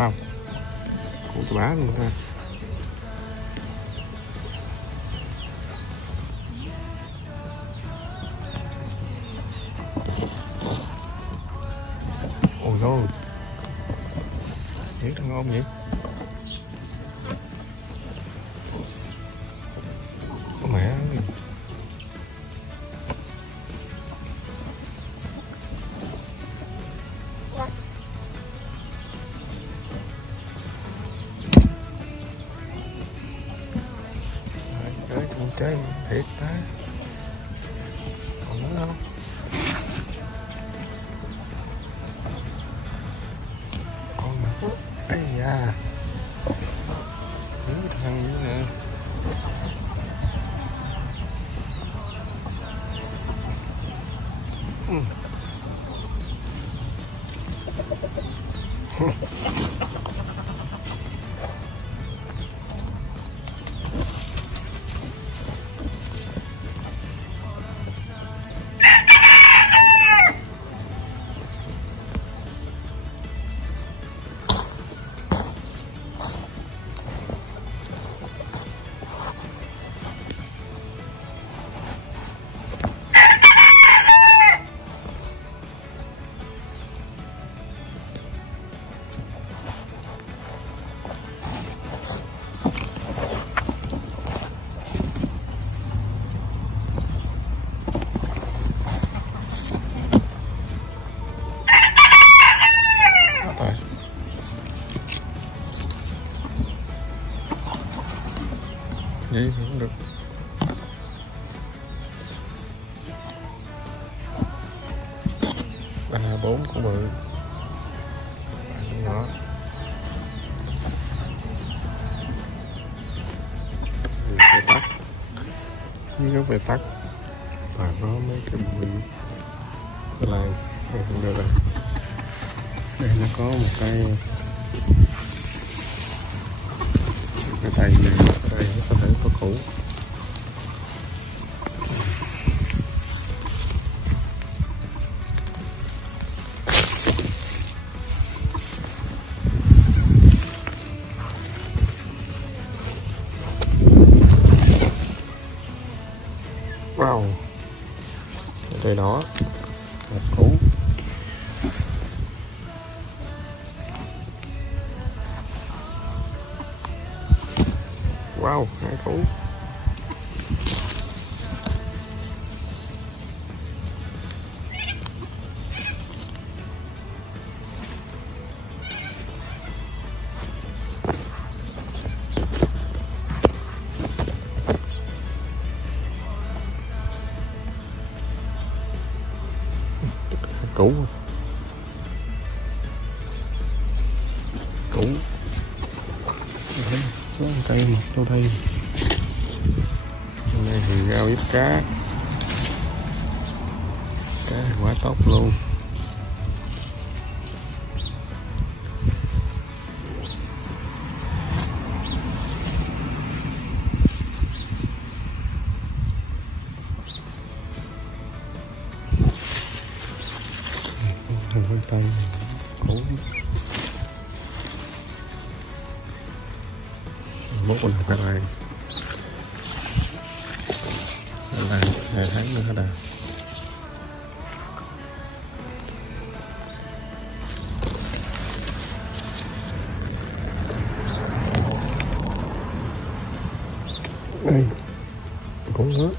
Wow, củ tà bá luôn ha. Ôi thôi, biết ngon vậy. Có mẹ ơi. Trời ơi, con chơi thiệt ta. Còn nữa không? Con nữa. Ây da. Những thằng như nè. Vậy thì cũng được. Ba bốn cũng bự, ba cũng nhỏ. Về tắt, nếu về tắt và có mấy cái bụi này đây cũng được rồi. Đây nó có một cái tay này, đây nó có thể có củ. Wow, đây đó một củ. Wow, hai củ. Củ. Củ. Có một cây một đâu đây. Hôm nay thì rau ít cá. Cá quá tốt luôn. Hình con tay củ. Mốt mình phải lại. Là 2 tháng nữa hết à. Đây cũng nữa.